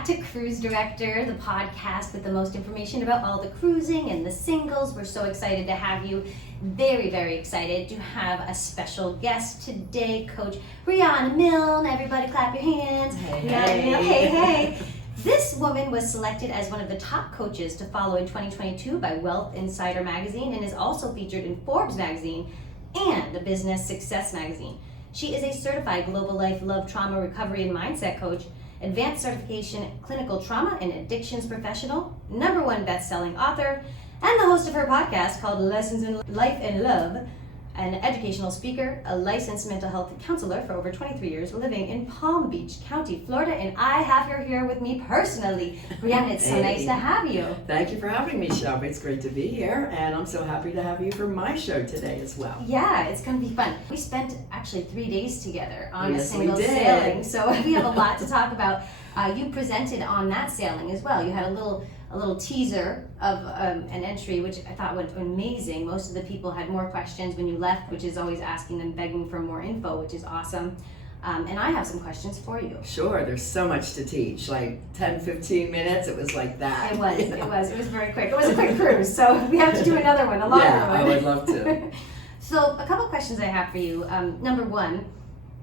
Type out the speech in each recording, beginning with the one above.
back to Cruise Director, the podcast with the most information about all the cruising and the singles. We're so excited to have you. Very, very excited to have a special guest today, Coach Riana Milne. Everybody clap your hands. Hey, Riana Milne, hey. hey. This woman was selected as one of the top coaches to follow in 2022 by Wealth Insider magazine and is also featured in Forbes magazine and the Business Success magazine. She is a certified global life, love, trauma, recovery, and mindset coach, advanced certification clinical trauma and addictions professional, #1 best-selling author, and the host of her podcast called Lessons in Life and Love, an educational speaker, a licensed mental health counselor for over 23 years, living in Palm Beach County, Florida, and I have her here with me personally. Riana, it's so nice to have you. Thank you for having me, Shelby. It's great to be here, and I'm so happy to have you for my show today as well. Yeah, it's going to be fun. We spent actually 3 days together on a single we did. sailing, so we have a lot to talk about. You presented on that sailing as well. You had a little teaser of an entry, which I thought was amazing. Most of the people had more questions when you left, which is always asking them, begging for more info, which is awesome. And I have some questions for you. Sure, there's so much to teach, like 10, 15 minutes, it was like that. It was very quick. It was a quick cruise, so we have to do another one, a longer one. Yeah, I would love to. So a couple questions I have for you. #1,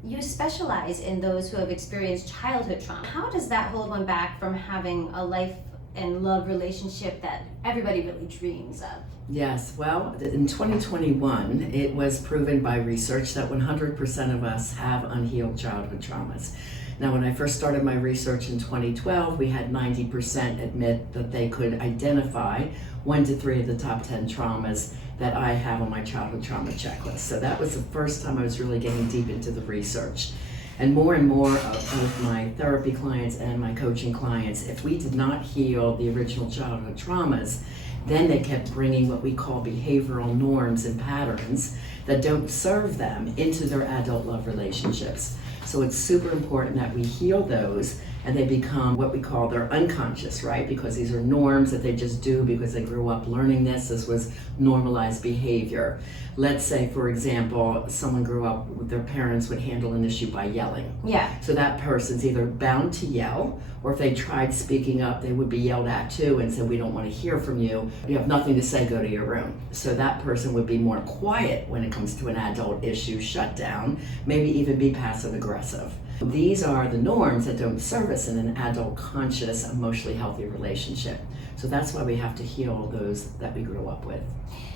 you specialize in those who have experienced childhood trauma. How does that hold one back from having a life and love relationship that everybody really dreams of? Yes, well, in 2021, it was proven by research that 100% of us have unhealed childhood traumas. Now, when I first started my research in 2012, we had 90% admit that they could identify 1 to 3 of the top 10 traumas that I have on my childhood trauma checklist. So that was the first time I was really getting deep into the research. And more of my therapy clients and my coaching clients, if we did not heal the original childhood traumas, then they kept bringing what we call behavioral norms and patterns that don't serve them into their adult love relationships. So it's super important that we heal those and they become what we call their unconscious, right? Because these are norms that they just do because they grew up learning this. This was normalized behavior. Let's say, for example, someone grew up with their parents would handle an issue by yelling. Yeah. So that person's either bound to yell, or if they tried speaking up, they would be yelled at too and said, "We don't want to hear from you. You have nothing to say, go to your room." So that person would be more quiet when it comes to an adult issue, shut down, maybe even be passive aggressive. These are the norms that don't serve us in an adult, conscious, emotionally healthy relationship. So that's why we have to heal those that we grew up with.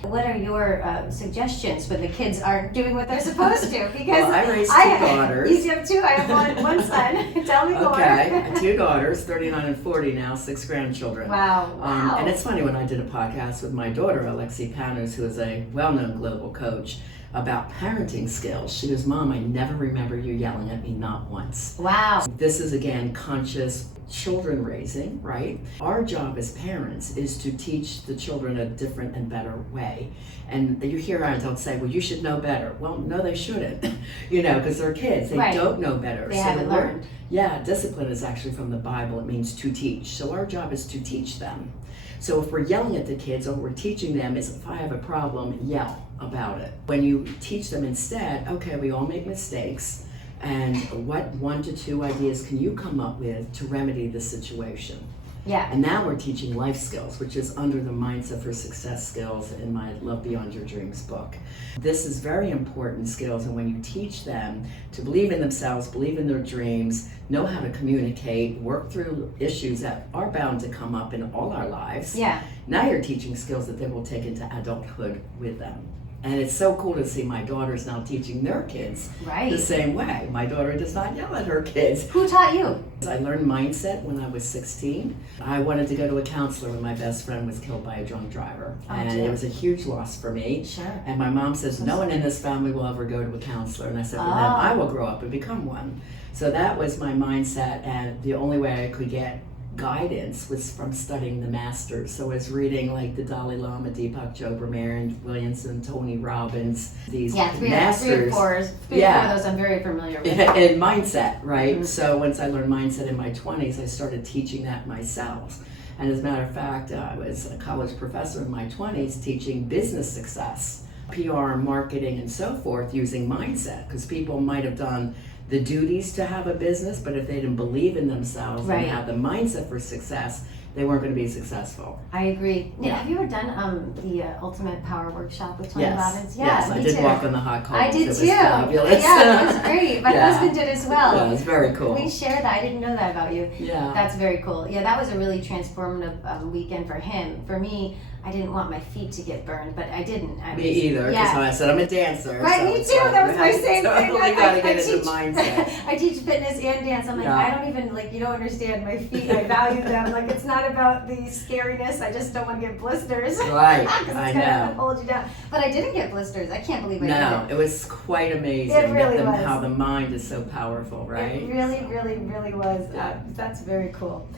What are your suggestions when the kids aren't doing what they're supposed to? Because Well, I raised 2 daughters. You have 2. I have one son. Tell me more. Okay, 2 daughters, 39 and 40 now, 6 grandchildren. Wow. And it's funny, when I did a podcast with my daughter, Alexi Panos, who is a well-known global coach, about parenting skills. She goes, "Mom, I never remember you yelling at me, not once." Wow. This is, again, conscious children raising, right? Our job as parents is to teach the children a different and better way. And you hear adults say, "Well, you should know better." Well, no, they shouldn't, because they're kids. They Right. don't know better. They haven't learned. Yeah, discipline is actually from the Bible. It means to teach. So our job is to teach them. So if we're yelling at the kids, what we're teaching them is, if I have a problem, yell about it. When you teach them instead, okay, we all make mistakes, and what 1 to 2 ideas can you come up with to remedy the situation? Yeah. And now we're teaching life skills, which is under the Mindset for Success skills in my Love Beyond Your Dreams book. This is very important skills, and when you teach them to believe in themselves, believe in their dreams, know how to communicate, work through issues that are bound to come up in all our lives, Yeah. now you're teaching skills that they will take into adulthood with them. And it's so cool to see my daughters now teaching their kids Right. the same way. My daughter does not yell at her kids. Who taught you? I learned mindset when I was 16. I wanted to go to a counselor when my best friend was killed by a drunk driver. Oh, And dear. it was a huge loss for me. Sure. And my mom says, "No one in this family will ever go to a counselor." And I said, "Well, then Oh. I will grow up and become one." So that was my mindset, and the only way I could get guidance was from studying the masters. So I was reading like the Dalai Lama, Deepak Chopra, Marianne Williamson, Tony Robbins, these masters. 3 or 4. 3 or 4 of those I'm very familiar with. And mindset, right? Mhm. So once I learned mindset in my 20s, I started teaching that myself. And as a matter of fact, I was a college professor in my 20s teaching business success, PR, marketing, and so forth using mindset, because people might have done the duties to have a business, but if they didn't believe in themselves Right. and have the mindset for success, they weren't going to be successful. I agree. Yeah. Have you ever done the Ultimate Power Workshop with Tony Yes. Robbins? Yeah, Yes, I me did too. walk on the hot coals. I did It was too. fabulous. Yeah, it was great. My Yeah. husband did as well. Yeah, it was very cool. We share that. I didn't know that about you. Yeah. That's very cool. Yeah, that was a really transformative weekend for him. For me, I didn't want my feet to get burned, but I didn't. Me either, because Yeah. I said I'm a dancer. Right, so me it's too. like That was you my have to same thing. totally gotta get into teach, the mindset. I teach fitness and dance. I'm like, Yeah. I don't even, like, you don't understand my feet. I value them. Like, it's not about the scariness. I just don't want to get blisters. Right, Because it's I going know. to hold you down. But I didn't get blisters. I can't believe I No, did it was quite amazing. It really that was. How the mind is so powerful, right? It really, really, really was. Yeah. That's very cool.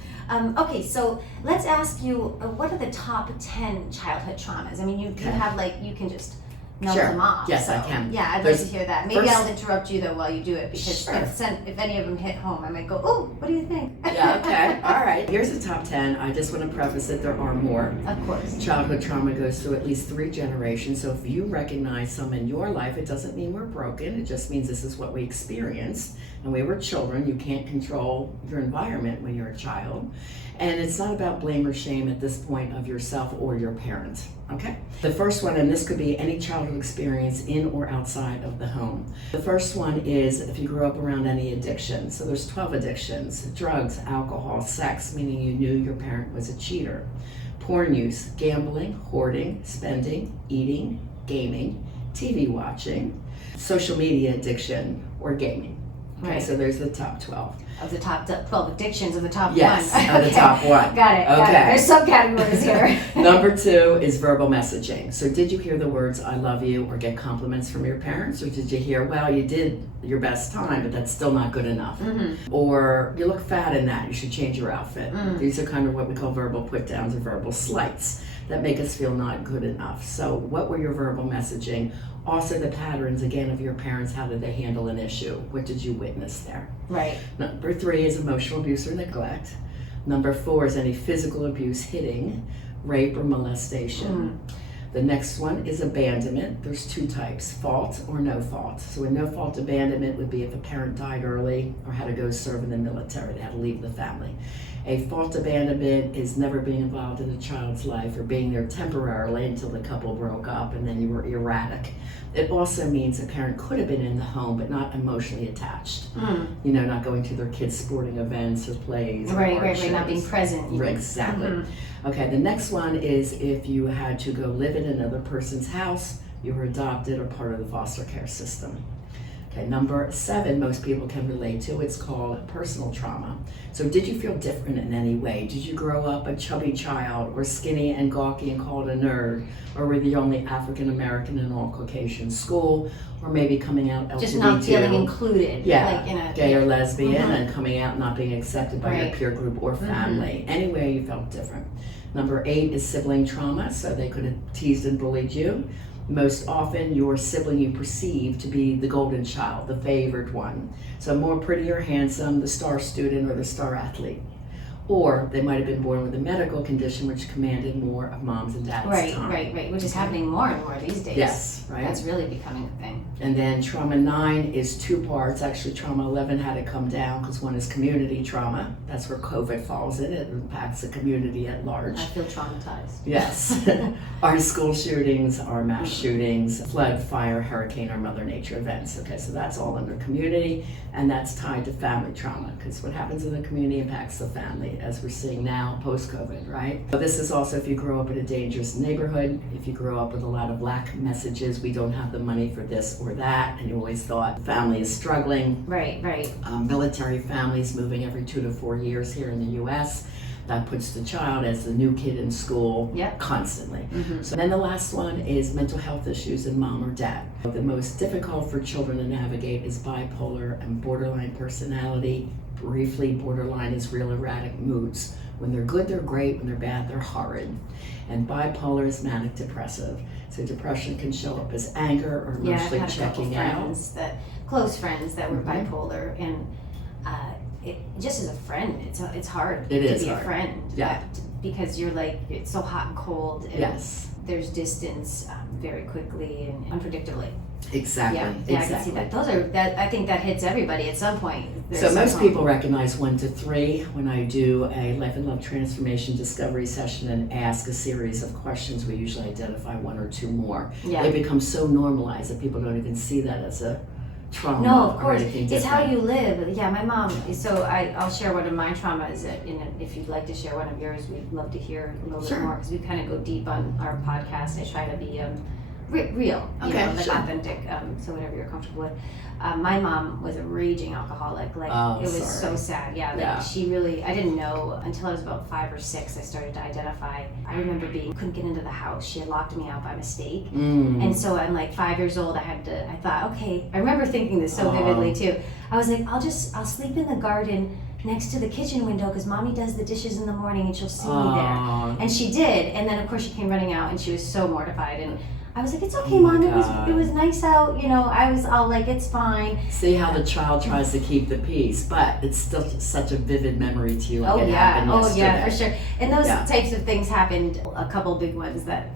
Okay, so let's ask you, what are the top 10 childhood traumas? I mean, you Okay. have, like, you can just melt Sure. them off. Yes, I so, can. Yeah, I'd There's- like to hear that. Maybe first- I'll interrupt you, though, while you do it, because Sure. if any of them hit home, I might go, oh, what do you think? Yeah, okay. All right. Here's the top 10. I just want to preface that there are more. Of course. Childhood trauma goes through at least 3 generations. So if you recognize some in your life, it doesn't mean we're broken. It just means this is what we experienced. And we were children. You can't control your environment when you're a child. And it's not about blame or shame at this point of yourself or your parent. Okay? The first one, and this could be any childhood experience in or outside of the home. The first one is if you grew up around any addiction. So there's 12 addictions: drugs, alcohol, sex, meaning you knew your parent was a cheater, porn use, gambling, hoarding, spending, eating, gaming, TV watching, social media addiction, or gaming. Okay, Right. so there's the top 12. Of the top 12 addictions of the top Yes, one. of the top one. Got it. Got Okay. it. There's subcategories here. Number 2 is verbal messaging. So did you hear the words "I love you" or get compliments from your parents? Or did you hear, "Well, you did your best time, but that's still not good enough"? Or "You look fat in that, you should change your outfit"? These are kind of what we call verbal put downs or verbal slights that make us feel not good enough. So what were your verbal messaging? Also the patterns, again, of your parents. How did they handle an issue? What did you witness there? Right. Number 3 is emotional abuse or neglect. Number 4 is any physical abuse, hitting, rape, or molestation. The next one is abandonment. There's 2 types: fault or no fault. So a no fault abandonment would be if a parent died early or had to go serve in the military. They had to leave the family. A fault abandonment is never being involved in a child's life or being there temporarily until the couple broke up and then you were erratic. It also means a parent could have been in the home but not emotionally attached. You know, not going to their kids' sporting events or plays. or Right, art right, right. Not being shows. present. even. Right, exactly. Okay, the next one is if you had to go live in another person's house, you were adopted or part of the foster care system. Okay, number 7, most people can relate to. It's called personal trauma. So did you feel different in any way? Did you grow up a chubby child or skinny and gawky and called a nerd? Or were the only African American in all Caucasian school? Or maybe coming out LGBT? Just not feeling included. Yeah, Like in a, gay or lesbian, and coming out not being accepted by your Right. peer group or family. Anyway, you felt different. Number 8 is sibling trauma. So they could have teased and bullied you. Most often, your sibling you perceive to be the golden child, the favored one. So more pretty or handsome, the star student or the star athlete. Or they might have been born with a medical condition which commanded more of mom's and dad's Right, time. right, which is happening more and more these days. Yes, right. That's really becoming a thing. And then trauma 9 is 2 parts. Actually, trauma 11 had to come down because one is community trauma. That's where COVID falls in. It impacts the community at large. I feel traumatized. Yes. Our school shootings, our mass shootings, flood, fire, hurricane, or Mother Nature events. Okay, so that's all under community, and that's tied to family trauma because what happens in the community impacts the family, as we're seeing now post-COVID, right? So this is also if you grow up in a dangerous neighborhood, if you grow up with a lot of lack messages, we don't have the money for this or that, and you always thought family is struggling. Right, right. Military families moving every 2 to 4 years here in the US. That puts the child as the new kid in school Yep. constantly. So then the last one is mental health issues in mom or dad. The most difficult for children to navigate is bipolar and borderline personality. Briefly, borderline is real erratic moods. When they're good, they're great. When they're bad, they're horrid. And bipolar is manic depressive. So depression can show up as anger or Yeah, I've emotionally had a couple checking out. friends close friends that were bipolar, and just as a friend, it's hard It to is be hard. a friend. Yeah. Because you're like, it's so hot and cold. And Yes. there's distance very quickly and unpredictably. Exactly. Yeah, I can see that. I think that hits everybody at some point. So most people recognize 1 to 3 when I do a Life and Love Transformation Discovery session and ask a series of questions. We usually identify 1 or 2 more. Yeah. They become so normalized that people don't even see that as a trauma. No, of course. Or anything It's how different. you live. Yeah, my mom. So I'll share one of my traumas. If you'd like to share one of yours, we'd love to hear a little bit more because we kind of go deep on our podcast. I try to be real, authentic, so whatever you're comfortable with. My mom was a raging alcoholic. It was so sad. Yeah, she really, I didn't know until I was about 5 or 6, I started to identify. I remember couldn't get into the house. She had locked me out by mistake. And so I'm like 5 years old, I thought, okay, I remember thinking this so vividly too. I was like, I'll sleep in the garden next to the kitchen window because mommy does the dishes in the morning and she'll see me there. And she did. And then of course she came running out and she was so mortified. And I was like, it's okay, Mom. It was nice out. I was all like, it's fine. See how the child tries to keep the peace, but it's still such a vivid memory to you. Happened yesterday. Yeah, for sure. And those types of things happened. A couple big ones that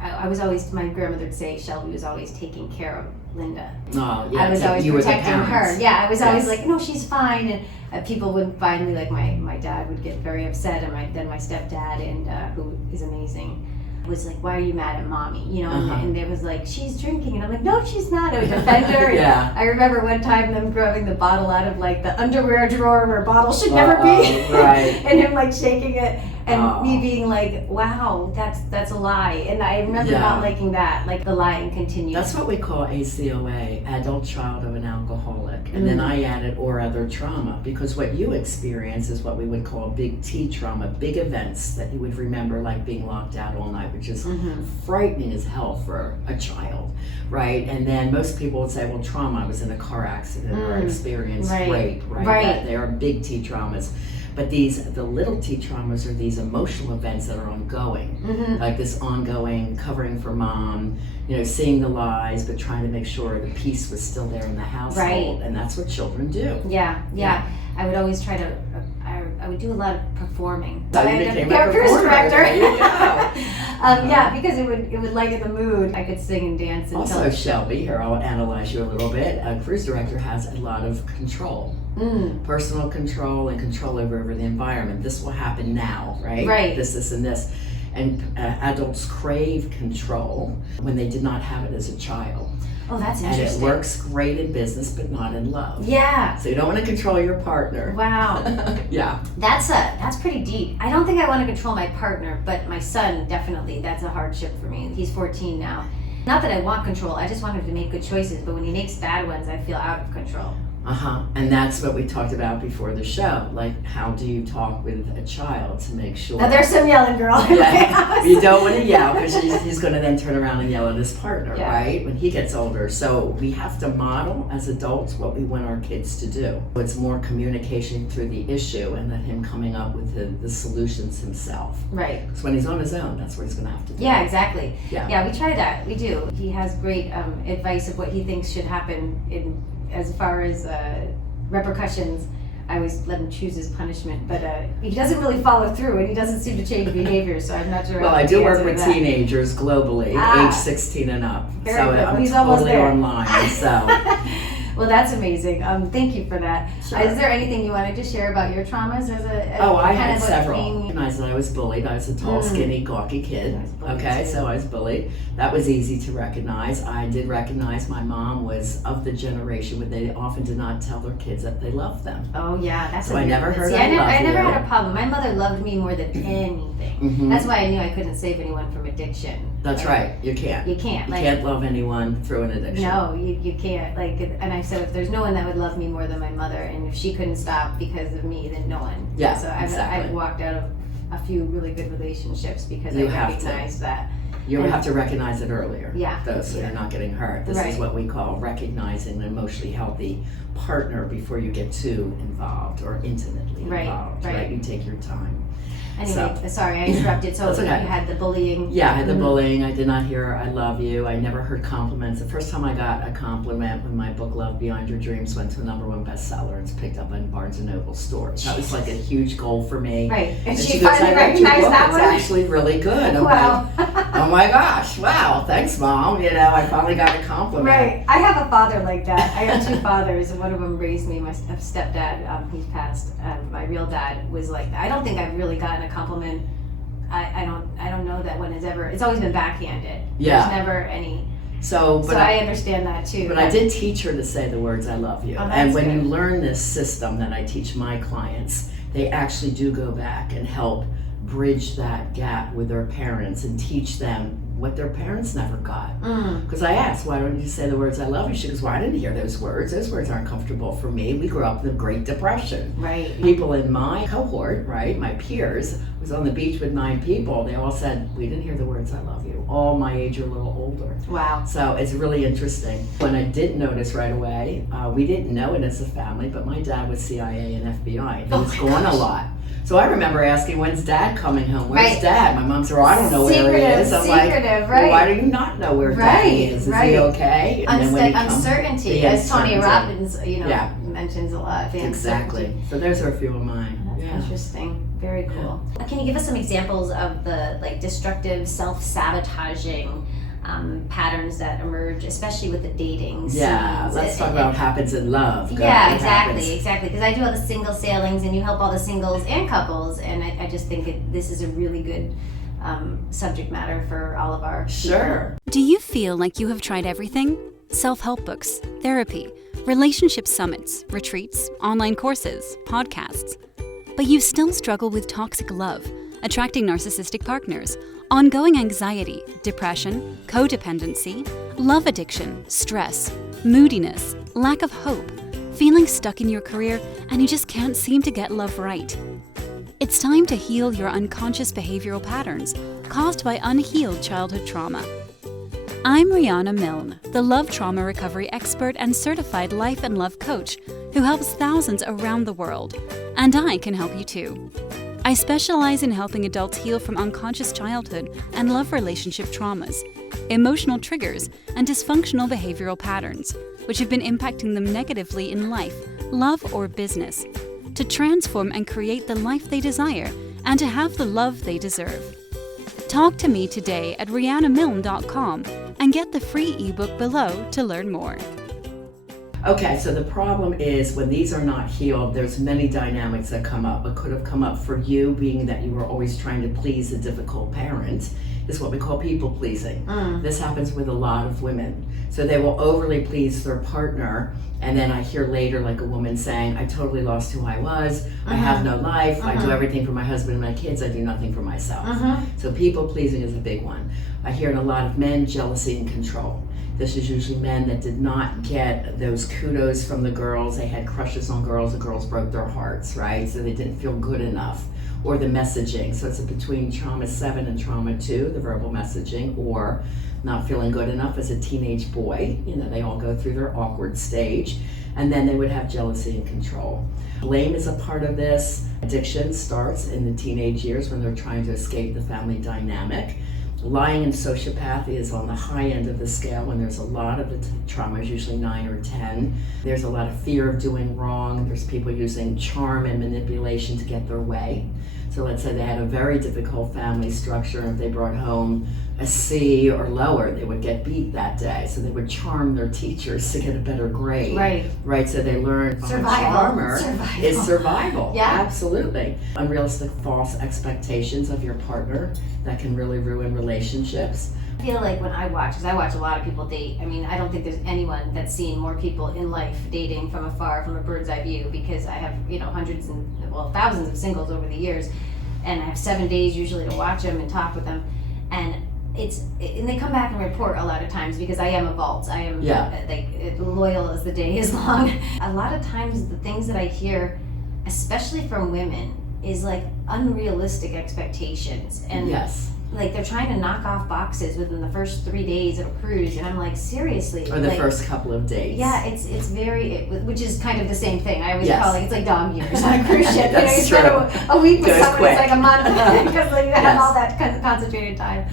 I was always, my grandmother would say, Shelby was always taking care of Linda. Oh, yeah. I was always protecting her. Yeah, I was always Yes. like, no, she's fine. And people would finally, like my dad would get very upset, and then my stepdad, and who is amazing, was like, why are you mad at mommy? And it was like, she's drinking. And I'm like, no, she's not. I would defend her. Yeah. I remember one time them grabbing the bottle out of the underwear drawer where bottles should never be. Right. And him shaking it. And me being like, wow, that's a lie. And I remember not liking that, the lying continued. That's what we call ACOA, adult child of an alcoholic. And then I added or other trauma, because what you experience is what we would call big T trauma, big events that you would remember, like being locked out all night, which is frightening as hell for a child, right? And then most people would say, well, trauma, I was in a car accident or experienced rape, right? That they are big T traumas. But the little T traumas are these emotional events that are ongoing, like this ongoing covering for mom, seeing the lies, but trying to make sure the peace was still there in the household. And that's what children do. Yeah. I would always try to, I would do a lot of performing. So you became a cruise director. There you go. Because it would lighten the mood. I could sing and dance. Also, Shelby, here I'll analyze you a little bit. A cruise director has a lot of control. Personal control and control over the environment. This will happen now, right? Right. This, and this. And adults crave control when they did not have it as a child. Oh, that's And interesting. it works great in business, but not in love. Yeah. So you don't want to control your partner. Wow. Yeah. That's pretty deep. I don't think I want to control my partner, but my son, definitely. That's a hardship for me. He's 14 now. Not that I want control, I just want him to make good choices, but when he makes bad ones, I feel out of control. And that's what we talked about before the show. Like, how do you talk with a child to make sure? Now, there's some yelling girl in my house. You don't want to yell because he's going to then turn around and yell at his partner, Yeah. right? When he gets older. So we have to model as adults what we want our kids to do. It's more communication through the issue and then him coming up with the solutions himself. Right. Because when he's on his own, that's what he's going to have to do. Yeah, exactly. Yeah. We try that. We do. He has great advice of what he thinks should happen as far as repercussions. I always let him choose his punishment, but he doesn't really follow through, and he doesn't seem to change behavior, so I'm not sure. Well, I do work with teenagers globally, age 16 and up. Very so good. I'm He's almost totally there. online. So Well, that's amazing. Thank you for that. Sure. Is there anything you wanted to share about your traumas as a I kind had of several. I thing? recognized that I was bullied. I was a tall, skinny, gawky kid. I was bullied Okay, too. so I was bullied. That was easy to recognize. I did recognize my mom was of the generation where they often did not tell their kids that they loved them. Oh yeah, that's So I never heard See, I love I never you. had a problem. My mother loved me more than anything. Mhm. That's why I knew I couldn't save anyone from addiction. That's right. You can't. You can't. You can't love anyone through an addiction. No, you can't. And I said, if there's no one that would love me more than my mother, and if she couldn't stop because of me, then no one. Yeah, So I've exactly. walked out of a few really good relationships because You I have to. recognized that. You have to recognize it earlier. Yeah. Though, so Yeah. you're not getting hurt. This Right. is what we call recognizing an emotionally healthy partner before you get too involved or intimately Right, involved. right. You take your time. Anyway, sorry, I interrupted. So okay. You had the bullying. Yeah, I had the bullying. I did not hear "I love you." I never heard compliments. The first time I got a compliment when my book "Love Beyond Your Dreams" went to a #1 bestseller. It's picked up in Barnes and Noble stores. That was like a huge goal for me. Right, and she goes, finally "I read your recognized book. that It's one? actually really good." I'm Wow. like, "Oh my gosh, wow, thanks, Mom." You know, I finally got a compliment. Right. I have a father like that. I have 2 fathers, and one of them raised me. My stepdad, he's passed. My real dad was like that. I don't think I've really gotten a compliment. I don't know that one has ever. It's always been backhanded. Yeah. There's never any. So I understand that too. But I did teach her to say the words "I love you." Oh, and when good. you learn this system that I teach my clients, they actually do go back and help bridge that gap with their parents and teach them what their parents never got. Because I asked, "Why don't you say the words "I love you"?" She goes, "Well, I didn't hear those words. Those words aren't comfortable for me. We grew up in the Great Depression." Right. People in my cohort, right, my peers, was on the beach with 9 people. They all said, "We didn't hear the words "I love you." All my age or a little older. Wow. So it's really interesting. When I did notice right away, we didn't know it as a family, but my dad was CIA and FBI. He was gone a lot. So I remember asking, "When's Dad coming home? Where's Dad?" My mom said, "Well, I don't know where he is." I'm like, right. "Well, why do you not know where Daddy is? Is he okay?" And then when he uncertainty, as Tony Robbins, mentions a lot. Exactly. So those are a few of mine. That's interesting. Very cool. Can you give us some examples of the destructive, self-sabotaging patterns that emerge, especially with the dating scenes? Yeah, let's talk about what happens in love. Yeah, exactly. Because I do all the single sailings, and you help all the singles and couples, and I just think this is a really good subject matter for all of our Sure. Do you feel like you have tried everything? Self-help books, therapy, relationship summits, retreats, online courses, podcasts. But you still struggle with toxic love, attracting narcissistic partners, ongoing anxiety, depression, codependency, love addiction, stress, moodiness, lack of hope, feeling stuck in your career, and you just can't seem to get love right. It's time to heal your unconscious behavioral patterns caused by unhealed childhood trauma. I'm Riana Milne, the love trauma recovery expert and certified life and love coach who helps thousands around the world, and I can help you too. I specialize in helping adults heal from unconscious childhood and love relationship traumas, emotional triggers, and dysfunctional behavioral patterns, which have been impacting them negatively in life, love, or business, to transform and create the life they desire and to have the love they deserve. Talk to me today at rianamilne.com and get the free ebook below to learn more. Okay, so the problem is when these are not healed, there's many dynamics that come up. What could have come up for you, being that you were always trying to please a difficult parent, is what we call people pleasing. This happens with a lot of women. So they will overly please their partner, and then I hear later like a woman saying, "I totally lost who I was, I have no life, I do everything for my husband and my kids, I do nothing for myself." So people pleasing is a big one. I hear in a lot of men, jealousy and control. This is usually men that did not get those kudos from the girls. They had crushes on girls, the girls broke their hearts, right? So they didn't feel good enough. Or the messaging, so it's between trauma 7 and trauma 2, the verbal messaging, or not feeling good enough as a teenage boy. They all go through their awkward stage, and then they would have jealousy and control. Blame is a part of this. Addiction starts in the teenage years when they're trying to escape the family dynamic. Lying and sociopathy is on the high end of the scale when there's a lot of the trauma, is usually 9 or 10. There's a lot of fear of doing wrong. There's people using charm and manipulation to get their way. So let's say they had a very difficult family structure, and if they brought home a C or lower, they would get beat that day. So they would charm their teachers to get a better grade. Right, so they learned charmer is survival. Yeah. Absolutely. Unrealistic false expectations of your partner that can really ruin relationships. I feel like when I watch, because I watch a lot of people date, I don't think there's anyone that's seen more people in life dating from afar, from a bird's eye view, because I have, hundreds and, thousands of singles over the years, and I have 7 days usually to watch them and talk with them, and they come back and report a lot of times, because I am a vault. I am loyal as the day is long. A lot of times the things that I hear, especially from women, is like unrealistic expectations. And yes. like they're trying to knock off boxes within the first 3 days of a cruise, and I'm like, seriously? Or the like, first couple of days. Yeah, it's very, which is kind of the same thing. I always Yes. call it, it's like dog years on a cruise ship. That's You spend a week with Goes someone, quick. it's like a month because like you have Yes. all that concentrated time.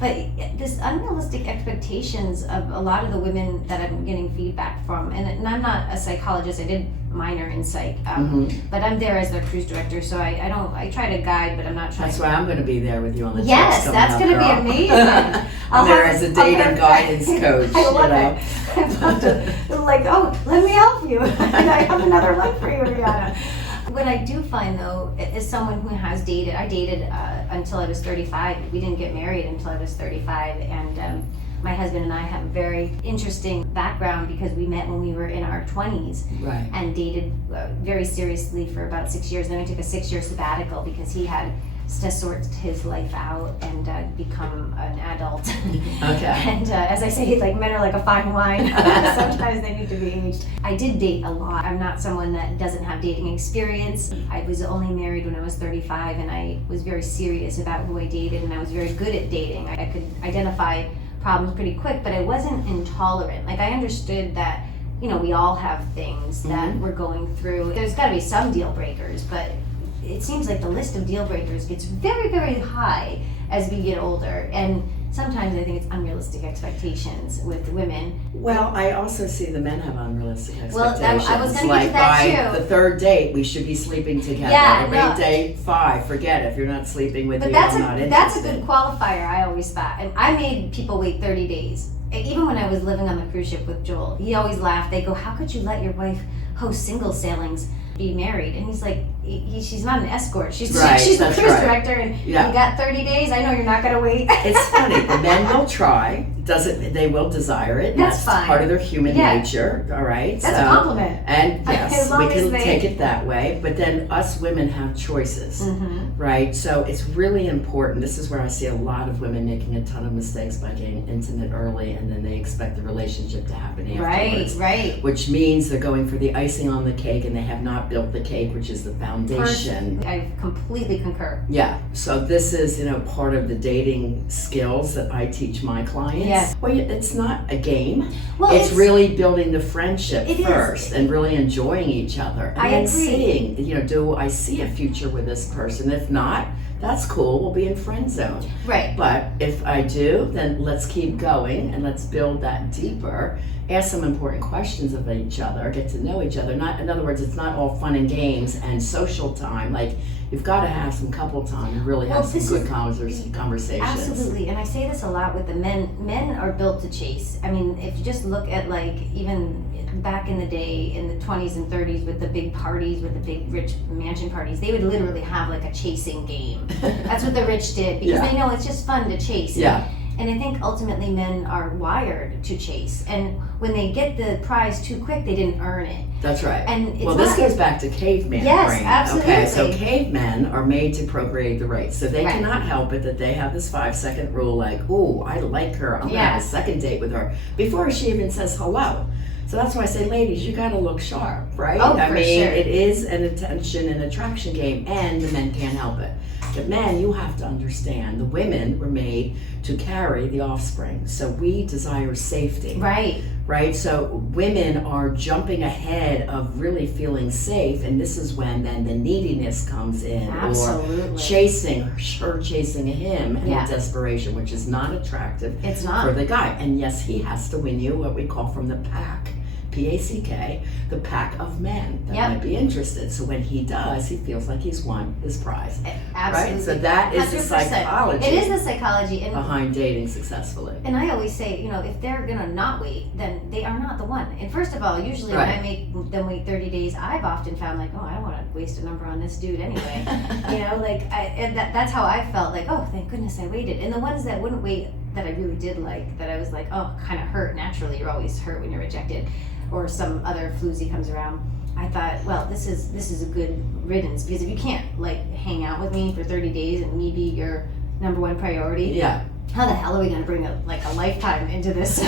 But this unrealistic expectations of a lot of the women that I'm getting feedback from, and I'm not a psychologist, I did minor in psych, but I'm there as their cruise director, so I try to guide, but I'm not trying That's to. why I'm going to be there with you on the trips Yes, coming that's up, going to be girl. amazing. I'm there as a dating guidance coach. I love you know? it. I love to, like, oh, let me help you. I have another one for you, Rihanna. What I do find though is someone who has dated. I dated until I was 35. We didn't get married until I was 35, and my husband and I have a very interesting background because we met when we were in our 20s, Right. and dated very seriously for about 6 years. Then we took a 6-year sabbatical because he had to sort his life out and become an adult. Okay. And as I say, like, men are like a fine wine. Sometimes they need to be aged. I did date a lot. I'm not someone that doesn't have dating experience. I was only married when I was 35, and I was very serious about who I dated, and I was very good at dating. I could identify problems pretty quick, but I wasn't intolerant. Like, I understood that, you know, we all have things that we're going through. There's got to be some deal breakers, but it seems like the list of deal breakers gets very, very high as we get older, and sometimes I think it's unrealistic expectations with women. Well, I also see the men have unrealistic Well, expectations. I was gonna like get to that by too. the third date, we should be sleeping together. Yeah, Every no. day 5, forget it. If you're not sleeping with But me, that's I'm not that's a interested. good qualifier, I always thought. And I made people wait 30 days. Even when I was living on the cruise ship with Joel, he always laughed. They go, how could you let your wife host single sailings, be married? And he's like, she's not an escort. She's Right, she's the that's cruise right. director, and Yeah. you got 30 days. I know you're not going to wait. It's funny. The men will try. They will desire it. That's fine. part of their human Yeah. nature. All right. That's a compliment. And As yes, long we as can they- take it that way. But then us women have choices, right? So it's really important. This is where I see a lot of women making a ton of mistakes by getting intimate early, and then they expect the relationship to happen afterwards. Right. Which means they're going for the icing on the cake, and they have not built the cake, which is the foundation. I completely concur. Yeah, so this is, part of the dating skills that I teach my clients. Yes. Well, it's not a game. Well, it's really building the friendship It is. first and really enjoying each other. And I then agree. seeing, do I see a future with this person? If not, that's cool. We'll be in friend zone. Right. But if I do, then let's keep going and let's build that deeper. Ask some important questions of each other, get to know each other. In other words, it's not all fun and games and social time. Like, you've got to have some couple time and really have some good conversations. Absolutely, and I say this a lot with the men. Men are built to chase. I mean, if you just look at, like, even back in the day, in the 20s and 30s, with the big parties, with the big rich mansion parties, they would literally have like a chasing game. That's what the rich did, because Yeah. they know it's just fun to chase. Yeah. And I think ultimately men are wired to chase, and when they get the prize too quick, they didn't earn it. That's right. And it's Well, this not- goes back to caveman Yes, brain. absolutely. Okay, so cavemen are made to procreate the race. So they Right. cannot help it that they have this 5-second rule, like, ooh, I like her. I'm going to have a second date with her before she even says hello. So that's why I say, ladies, you got to look sharp, right? Oh, I for mean, sure. it is an attention and attraction game, and the men can't help it. But men, you have to understand, the women were made to carry the offspring. So we desire safety. Right? So women are jumping ahead of really feeling safe, and this is when then the neediness comes in. Absolutely. Or chasing him in Yeah. desperation, which is not attractive It's not. for the guy. And yes, he has to win you what we call from the pack. PACK, the pack of men that Yep. might be interested. So when he does, he feels like he's won his prize. Absolutely. Right? So that is the 100%. psychology It is the psychology, and behind dating successfully. And I always say, if they're gonna not wait, then they are not the one. And first of all, usually when I Right. make them wait 30 days, I've often found, like, oh, I don't want to waste a number on this dude anyway. That's how I felt, like, oh, thank goodness I waited. And the ones that wouldn't wait, that I really did like, that I was like, oh, kind of hurt. Naturally, you're always hurt when you're rejected, or some other floozy comes around. I thought, well, this is a good riddance, because if you can't, like, hang out with me for 30 days and me be your number one priority, Yeah. how the hell are we going to bring a lifetime into this?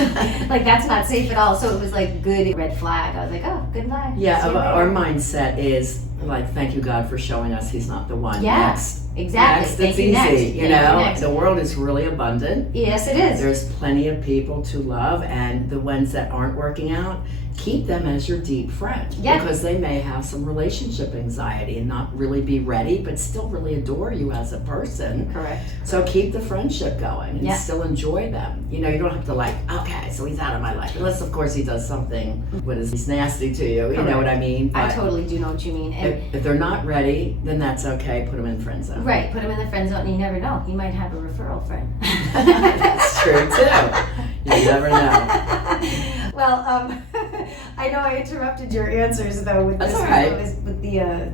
Like, that's not safe at all. So it was like good red flag. I was like, oh, good flag. Yeah, See you our later. mindset is like, thank you God for showing us he's not the one. Yeah, Next. exactly. Next, Thank it's you, easy. next. You Thank know, you, next. the world is really abundant. Yes, it is. There's plenty of people to love, and the ones that aren't working out, keep them as your deep friend. Yeah. Because they may have some relationship anxiety and not really be ready, but still really adore you as a person. Correct. So keep the friendship going and Yeah. still enjoy them. You know, you don't have to like, okay, so he's out of my life. Unless, of course, he does something, he's nasty to you. You know what I mean? I But totally do know what you mean. And if they're not ready, then that's okay. Put them in friend zone. right, put him in the friend zone, and you never know. He might have a referral friend. That's true, too. You never know. Well, I know I interrupted your answers though with That's this, all right. with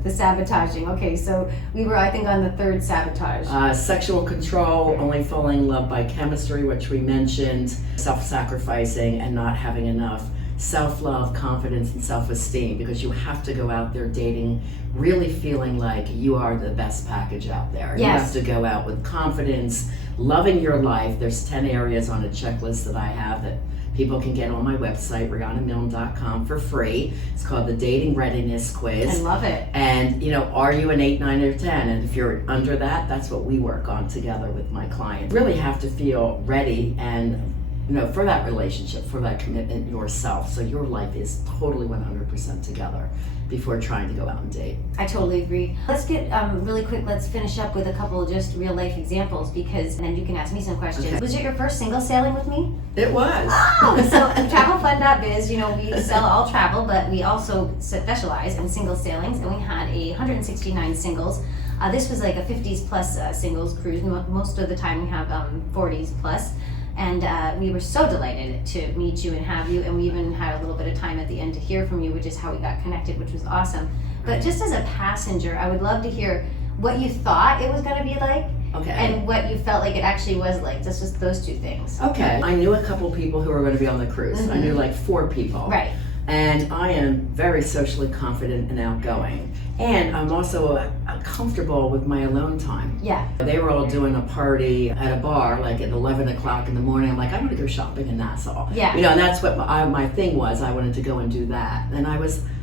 the sabotaging. Okay, so we were, I think, on the third sabotage. Sexual control, only falling in love by chemistry, which we mentioned, self-sacrificing, and not having enough self-love, confidence, and self-esteem, because you have to go out there dating really feeling like you are the best package out there. Yes. You have to go out with confidence, loving your life. There's 10 areas on a checklist that I have that people can get on my website, rianamilne.com, for free. It's called the Dating Readiness Quiz. I love it. And, you know, are you an 8, 9, or 10? And if you're under that, that's what we work on together with my client. Really have to feel ready and, you know, for that relationship, for that commitment yourself. So your life is totally 100% together before trying to go out and date. I totally agree. Let's get really quick. Let's finish up with a couple just real life examples, because and then you can ask me some questions. Okay. Was it your first single sailing with me? It was. Oh, so travelfund.biz, you know, we sell all travel, but we also specialize in single sailings, and we had 169 singles. This was like a 50s plus singles cruise. Most of the time we have 40s plus. And we were so delighted to meet you and have you, and we even had a little bit of time at the end to hear from you, which is how we got connected, which was awesome. But just as a passenger, I would love to hear what you thought it was going to be like, Okay. and what you felt like it actually was like. Just those two things. Okay. I knew a couple people who were going to be on the cruise. I knew like 4 people. Right. And I am very socially confident and outgoing. And I'm also comfortable with my alone time. Yeah. They were all doing a party at a bar like at 11 o'clock in the morning. I'm like, I'm gonna go shopping in Nassau. Yeah. You know, and that's what my thing was. I wanted to go and do that. And I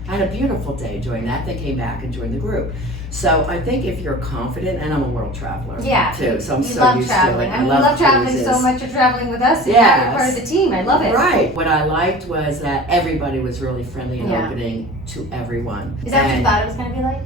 had a beautiful day doing that. They came back and joined the group. So I think if you're confident, and I'm a world traveler Yeah. too, so I'm You so love used traveling. to it. I mean, you love traveling cruises. so much. You're traveling with us, and Yes. now you're part of the team. I love it. Right. What I liked was that everybody was really friendly and Yeah. opening to everyone. Is that what you And thought it was going to be like?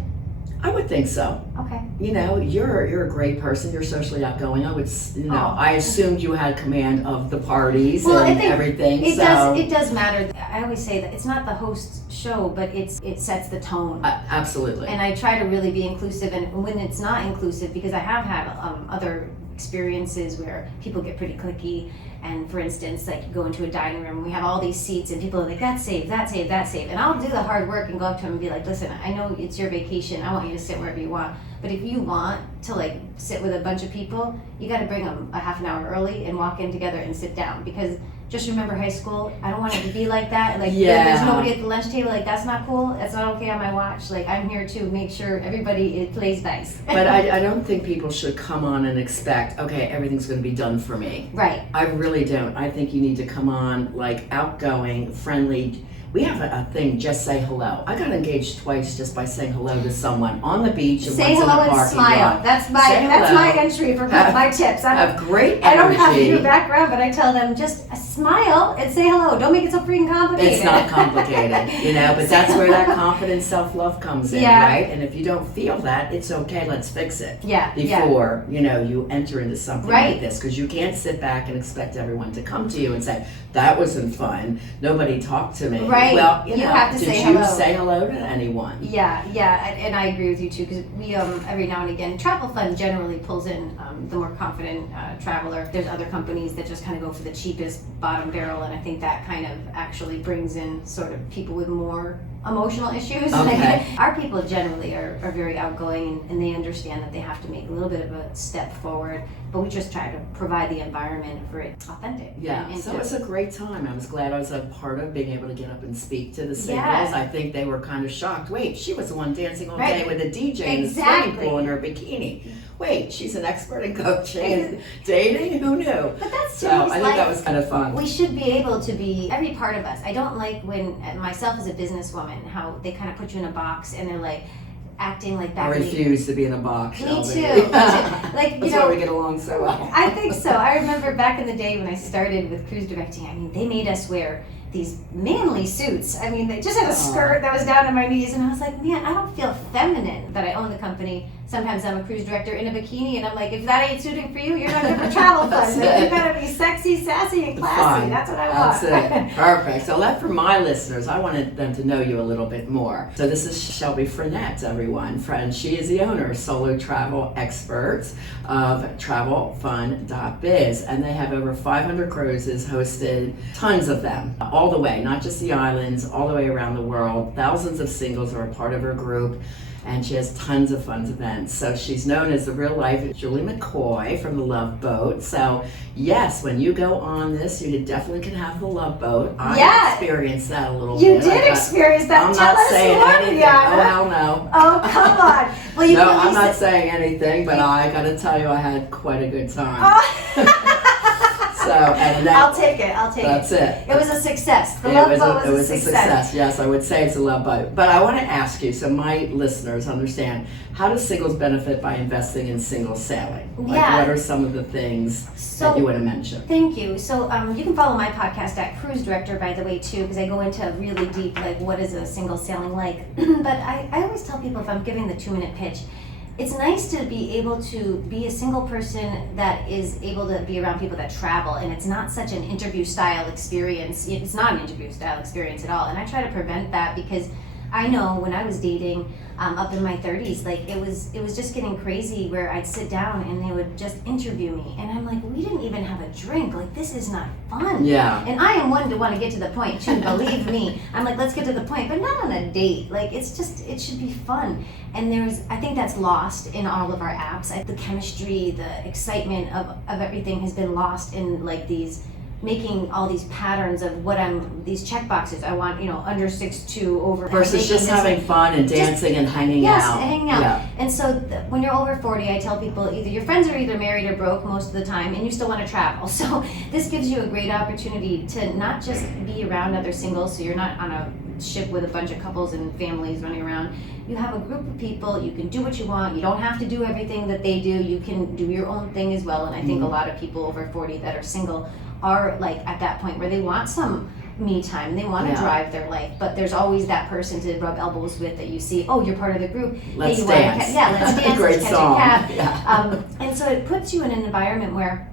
I would think so. Okay. You know, you're a great person. You're socially outgoing. I assumed you had command of the parties Well, I and think everything. It so does matter. I always say that it's not the host's show, but it sets the tone. Absolutely. And I try to really be inclusive, and when it's not inclusive, because I have had other experiences where people get pretty cliquey. And for instance, like you go into a dining room, and we have all these seats, and people are like, that's safe, that's safe, that's safe. And I'll do the hard work and go up to them and be like, listen, I know it's your vacation. I want you to sit wherever you want. But if you want to like sit with a bunch of people, you got to bring them a half an hour early and walk in together and sit down. Because just remember high school, I don't want it to be like that. Like there's nobody at the lunch table. Like that's not cool. That's not okay on my watch. Like I'm here to make sure everybody plays nice. But I don't think people should come on and expect, okay, everything's going to be done for me. Right. I really don't. I think you need to come on like outgoing, friendly. We have a thing, just say hello. I got engaged twice just by saying hello to someone on the beach and Say once in hello a and parking smile. lot. That's Say my hello. entry for my tips. Have great energy. I don't have your background, but I tell them just smile and say hello. Don't make it so freaking complicated. It's not complicated, you know, but that's where that confident self-love comes in, Yeah. right? And if you don't feel that, it's okay, let's fix it. Yeah. Before, you know, you enter into something Right. like this, because you can't sit back and expect everyone to come to you and say, that wasn't fun, nobody talked to me. Right. Well, you You know, have to did say you hello. say hello to anyone? Yeah, and I agree with you too, because we every now and again, Travel Fund generally pulls in the more confident traveler. There's other companies that just kind of go for the cheapest bottom barrel, and I think that kind of actually brings in sort of people with more emotional issues. Okay. Our people generally are very outgoing, and they understand that they have to make a little bit of a step forward, but we just try to provide the environment for it authentic. Yeah, and so to- it was a great time. I was glad I was a part of being able to get up and speak to the singles. Yeah. I think they were kind of shocked. Wait, she was the one dancing all Right. day with a DJ in the Exactly. swimming pool in her bikini. Wait, she's an expert in coaching and dating? Who knew? But that's So today's I think life. that was kind of fun. We should be able to be every part of us. I don't like when myself as a businesswoman, how they kind of put you in a box and they're like, acting like I back in the refuse to be in a box. Me Shelby. too. Me too. Like, That's why we get along so well. I think so. I remember back in the day when I started with cruise directing, I mean, they made us wear these manly suits. I mean, they just had a skirt that was down to my knees, and I was like, man, I don't feel feminine that I own the company. Sometimes I'm a cruise director in a bikini, and I'm like, if that ain't suiting for you, you're not good for travel fun. Like, you gotta be sexy, sassy, and classy. Fun. That's what I want. That's it. Perfect. So for my listeners, I wanted them to know you a little bit more. So this is Shelby Frenette, everyone. Friend, she is the owner of Solo Travel Experts of TravelFun.biz, and they have over 500 cruises hosted, tons of them, all the way, not just the islands, all the way around the world. Thousands of singles are a part of her group, and she has tons of fun events. So she's known as the real life Julie McCoy from the Love Boat. So yes, when you go on this, you definitely can have the Love Boat. I experienced that a little You bit. did experience that. I'm Tell not us saying more, anything. Riana. Oh, hell no. Oh, come on. Well, you No, can I'm not saying anything, but I gotta tell you, I had quite a good time. Oh. So, and that, I'll take it. That's it. It was a success. The Love Boat was a success. Yes, I would say it's a Love Boat. But I want to ask you, so my listeners understand, how do singles benefit by investing in single sailing? Like, what are some of the things that you want to mention? Thank you. So you can follow my podcast at Cruise Director, by the way, too, because I go into really deep, like, what is a single sailing like? But I always tell people, if I'm giving the 2-minute pitch, it's nice to be able to be a single person that is able to be around people that travel, and it's not such an interview style experience. It's not an interview style experience at all, and I try to prevent that, because I know when I was dating up in my 30s, like it was just getting crazy where I'd sit down and they would just interview me, and I'm like, we didn't even have a drink. Like, this is not fun. Yeah. And I am one to want to get to the point too. Believe me, I'm like, let's get to the point, but not on a date. Like, it's just, it should be fun. And I think that's lost in all of our apps. The chemistry, the excitement of everything has been lost in like making all these patterns of these check boxes. I want, under 6'2", over. Versus just having fun and dancing and hanging out. Yes, hanging out. Yeah. And so when you're over 40, I tell people, either your friends are either married or broke most of the time, and you still want to travel. So this gives you a great opportunity to not just be around other singles, so you're not on a ship with a bunch of couples and families running around. You have a group of people, you can do what you want, you don't have to do everything that they do, you can do your own thing as well. And I think a lot of people over 40 that are single are like at that point where they want some me time, they want to drive their life, but there's always that person to rub elbows with that you see, oh, you're part of the group. Let's hey, dance. Let's dance, Great let's catch song. a cab. Yeah. And so it puts you in an environment where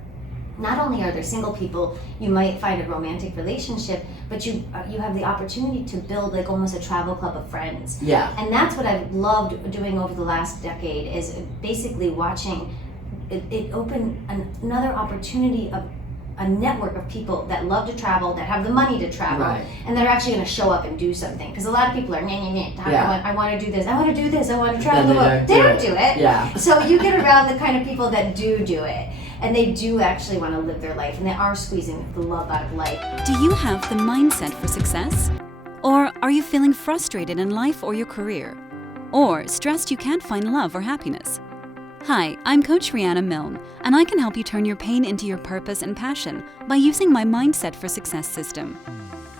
not only are there single people, you might find a romantic relationship, but you have the opportunity to build like almost a travel club of friends. Yeah. And that's what I've loved doing over the last decade, is basically watching it open another opportunity of a network of people that love to travel, that have the money to travel, and that are actually going to show up and do something. Because a lot of people are, I want to do this, I want to do this, I want to travel the world. They don't do it. Yeah. So you get around the kind of people that do it. And they do actually want to live their life, and they are squeezing the love out of life. Do you have the mindset for success? Or are you feeling frustrated in life or your career? Or stressed you can't find love or happiness? Hi, I'm Coach Riana Milne, and I can help you turn your pain into your purpose and passion by using my Mindset for Success system.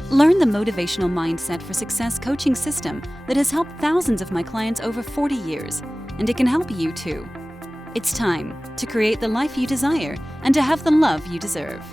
Learn the Motivational Mindset for Success coaching system that has helped thousands of my clients over 40 years, and it can help you too. It's time to create the life you desire and to have the love you deserve.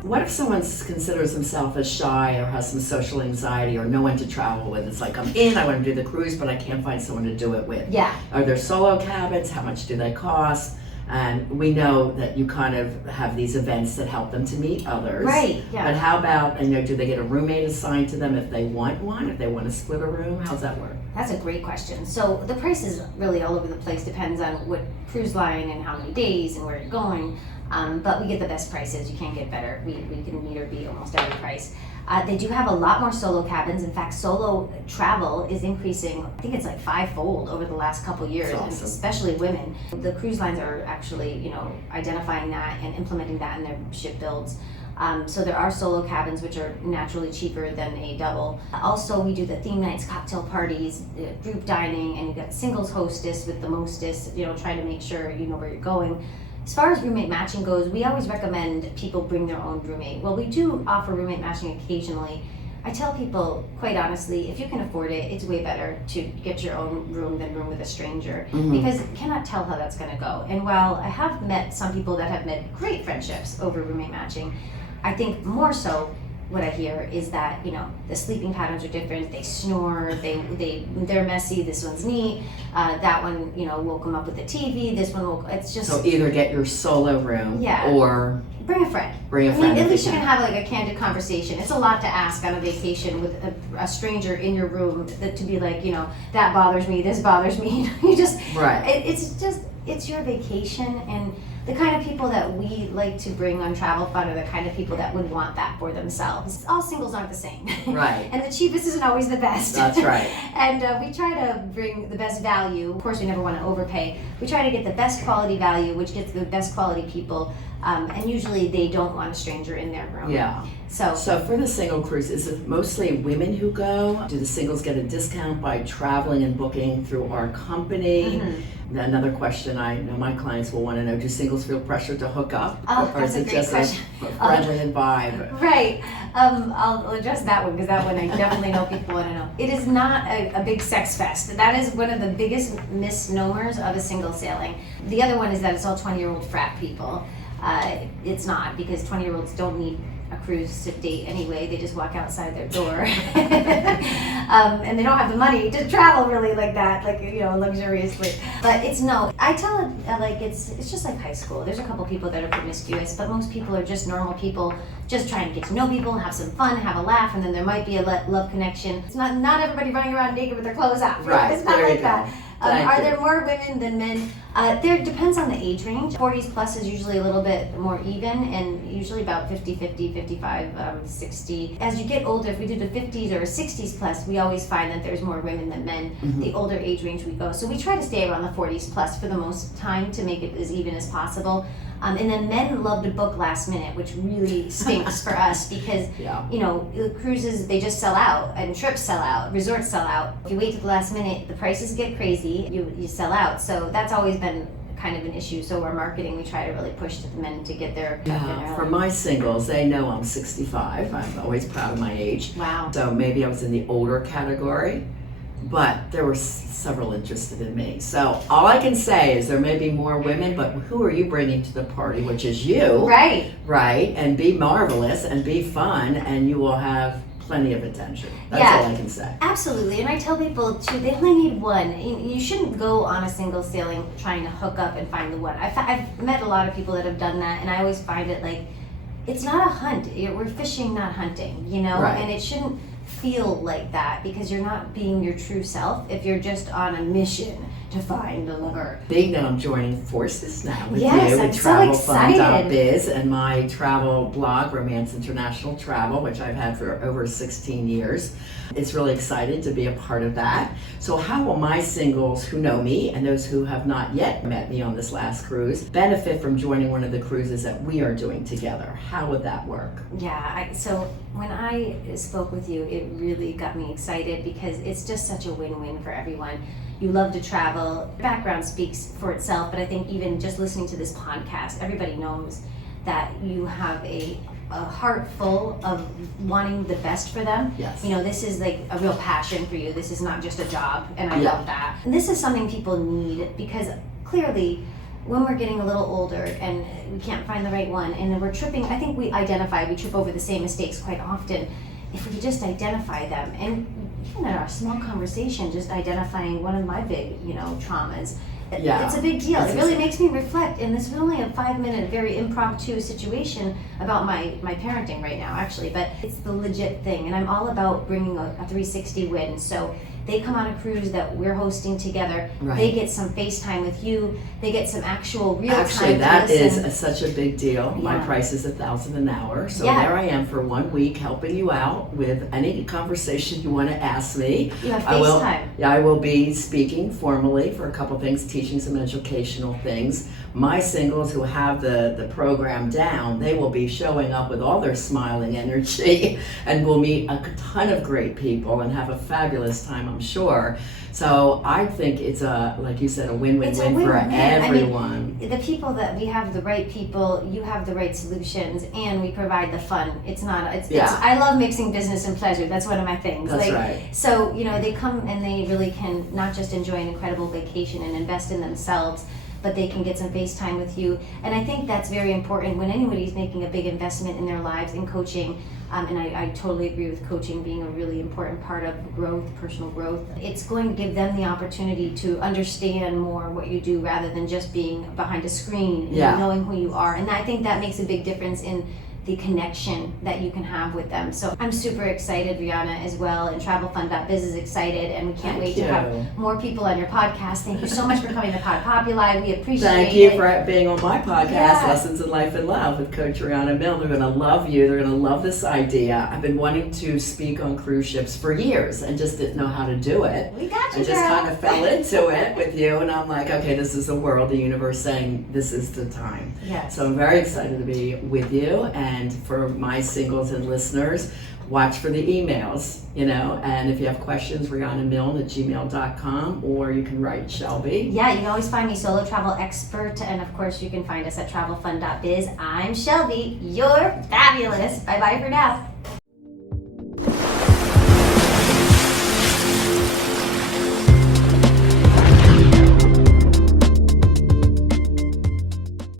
What if someone considers himself as shy or has some social anxiety or no one to travel with? It's like, I'm in, I want to do the cruise, but I can't find someone to do it with. Yeah. Are there solo cabins? How much do they cost? And we know that you kind of have these events that help them to meet others. Right, yeah. But how about, do they get a roommate assigned to them if they want one, if they want to split a room? How's that work? That's a great question. So the price is really all over the place, depends on what cruise line and how many days and where you're going. But we get the best prices. You can't get better. We can meet or beat almost every price. They do have a lot more solo cabins. In fact, solo travel is increasing. I think it's like 5-fold over the last couple years, That's awesome. And especially women. The cruise lines are actually, identifying that and implementing that in their ship builds. So there are solo cabins, which are naturally cheaper than a double. Also, we do the theme nights, cocktail parties, group dining, and you got singles hostess with the mostess, trying to make sure you know where you're going. As far as roommate matching goes, we always recommend people bring their own roommate. Well, we do offer roommate matching occasionally, I tell people, quite honestly, if you can afford it, it's way better to get your own room than room with a stranger, because you cannot tell how that's going to go. And while I have met some people that have made great friendships over roommate matching, I think more so what I hear is that, the sleeping patterns are different. They snore, they're messy. This one's neat. That one, woke them up with the TV. This one it's just. So either get your solo room, or bring a friend. At least you can have like a candid conversation. It's a lot to ask on a vacation with a stranger in your room to be like, that bothers me, this bothers me. You just, it's your vacation, and the kind of people that we like to bring on Travel Fun are the kind of people that would want that for themselves. All singles aren't the same. Right. And the cheapest isn't always the best. That's right. And we try to bring the best value. Of course, we never want to overpay. We try to get the best quality value, which gets the best quality people. And usually they don't want a stranger in their room. Yeah. So for the single cruise, is it mostly women who go? Do the singles get a discount by traveling and booking through our company? Another question I know my clients will want to know, do singles feel pressure to hook up? Or is it just a friendly and vibe? Right. I'll address that one, because that one I definitely know people want to know. It is not a big sex fest. That is one of the biggest misnomers of a single sailing. The other one is that it's all 20-year-old frat people. It's not, because 20-year-olds don't need a cruise to date anyway. They just walk outside their door. And they don't have the money to travel really like that, luxuriously. But I tell it it's just like high school. There's a couple people that are promiscuous, but most people are just normal people, just trying to get to know people, have some fun, have a laugh, and then there might be a love connection. It's not everybody running around naked with their clothes out. Right. It's not like that. Are there more women than men? There depends on the age range. 40s plus is usually a little bit more even, and usually about 50-50, 55-60. As you get older, if we do the 50s or 60s plus, we always find that there's more women than men. The older age range we go. So we try to stay around the 40s plus for the most time to make it as even as possible. And then men love to book last minute, which really stinks for us, because cruises, they just sell out, and trips sell out, resorts sell out. If you wait to the last minute, the prices get crazy, you sell out. So that's always been kind of an issue. So our marketing, we try to really push the men to get their for my singles, they know I'm 65. I'm always proud of my age. Wow. So maybe I was in the older category, but there were several interested in me. So all I can say is there may be more women, but who are you bringing to the party, which is you. Right. Right, and be marvelous and be fun, and you will have plenty of attention. That's all I can say. Absolutely. And I tell people too, they only need one. You shouldn't go on a single sailing trying to hook up and find the one. I've met a lot of people that have done that, and I always find it like, it's not a hunt. We're fishing, not hunting, Right. And it shouldn't feel like that, because you're not being your true self if you're just on a mission to find a lover. Big now, I'm joining forces now with Yes, you I'm with so excited. TravelFun.biz and my travel blog, Romance International Travel, which I've had for over 16 years. It's really excited to be a part of that. So how will my singles who know me and those who have not yet met me on this last cruise benefit from joining one of the cruises that we are doing together? How would that work? Yeah, so when I spoke with you, it really got me excited, because it's just such a win-win for everyone. You love to travel. Your background speaks for itself, but I think even just listening to this podcast, everybody knows that you have a heart full of wanting the best for them. Yes. This is like a real passion for you. This is not just a job, and I love that. And this is something people need, because clearly when we're getting a little older and we can't find the right one, and then we're tripping, I think we trip over the same mistakes quite often. If we could just identify them, and even in our small conversation, just identifying one of my big, traumas, it's a big deal. It really makes me reflect, and this is only a 5-minute, very impromptu situation about my parenting right now, actually, but it's the legit thing, and I'm all about bringing a 360 win. So they come on a cruise that we're hosting together. Right. They get some FaceTime with you. They get some actual real time. Actually, that is such a big deal. Yeah. My price is $1,000 an hour. So Yeah. there I am for 1 week helping you out with any conversation you want to ask me. You have FaceTime. I will be speaking formally for a couple things, teaching some educational things. my singles who have the program down, they will be showing up with all their smiling energy and will meet a ton of great people and have a fabulous time, I'm sure. So I think it's like you said, a win-win-win for everyone. I mean, the people that we have the right people, you have the right solutions, and we provide the fun. It's I love mixing business and pleasure. That's one of my things. That's right. So, they come and they really can not just enjoy an incredible vacation and invest in themselves, but they can get some face time with you. And I think that's very important when anybody's making a big investment in their lives in coaching. And I totally agree with coaching being a really important part of growth, personal growth. It's going to give them the opportunity to understand more what you do rather than just being behind a screen and knowing who you are. And I think that makes a big difference in the connection that you can have with them. So I'm super excited, Riana, as well, and TravelFund.biz is excited, and we can't wait to have more people on your podcast. Thank you so much for coming to Pod Populi. We appreciate it. Thank you for being on my podcast, Lessons in Life and Love with Coach Riana Milne. They're going to love you. They're going to love this idea. I've been wanting to speak on cruise ships for years and just didn't know how to do it. We got you, I just kind of fell into it with you, and I'm like, okay, this is the world, the universe saying this is the time. Yes. So I'm very excited to be with you. And for my singles and listeners, watch for the emails, and if you have questions, rianamilne@gmail.com, or you can write Shelby. Yeah, you can always find me, Solo Travel Expert, and of course you can find us at TravelFund.biz. I'm Shelby. You're fabulous. Bye-bye for now.